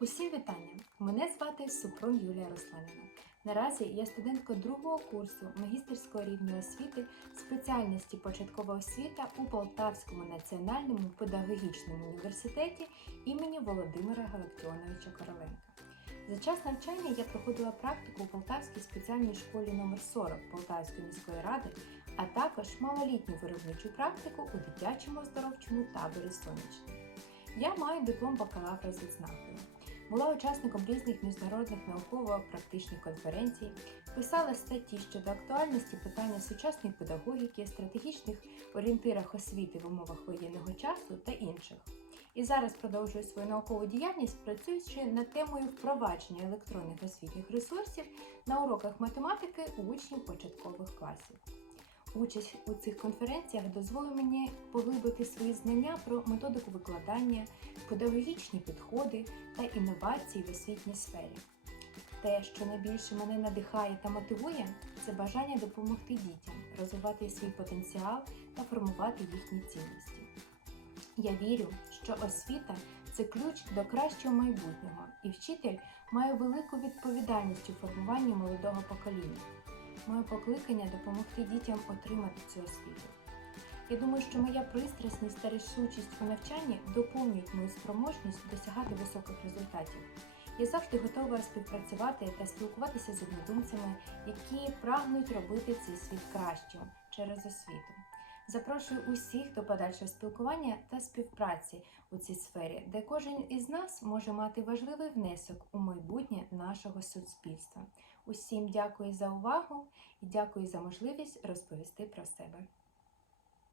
Усім вітання! Мене звати Супрун Юлія Русланівна. Наразі я студентка другого курсу магістерського рівня освіти спеціальності початкова освіта у Полтавському національному педагогічному університеті імені Володимира Галактіоновича Короленка. За час навчання я проходила практику у Полтавській спеціальній школі номер 40 Полтавської міської ради, а також малолітню виробничу практику у дитячому оздоровчому таборі Сонячний. Я маю диплом бакалавра з відзнакою. Була учасником різних міжнародних науково-практичних конференцій, писала статті щодо актуальності питання сучасної педагогіки, стратегічних орієнтирах освіти в умовах воєнного часу та інших. І зараз продовжую свою наукову діяльність, працюючи над темою впровадження електронних освітніх ресурсів на уроках математики у учнів початкових класів. Участь у цих конференціях дозволить мені поглибити свої знання про методику викладання, педагогічні підходи та інновації в освітній сфері. Те, що найбільше мене надихає та мотивує, це бажання допомогти дітям розвивати свій потенціал та формувати їхні цінності. Я вірю, що освіта це ключ до кращого майбутнього, і вчитель має велику відповідальність у формуванні молодого покоління. Моє покликання допомогти дітям отримати цю освіту. Я думаю, що моя пристрасність та рішучість у навчанні доповнюють мою спроможність досягати високих результатів. Я завжди готова співпрацювати та спілкуватися з однодумцями, які прагнуть робити цей світ кращим через освіту. Запрошую усіх до подальшого спілкування та співпраці у цій сфері, де кожен із нас може мати важливий внесок у майбутнє нашого суспільства. Усім дякую за увагу і дякую за можливість розповісти про себе.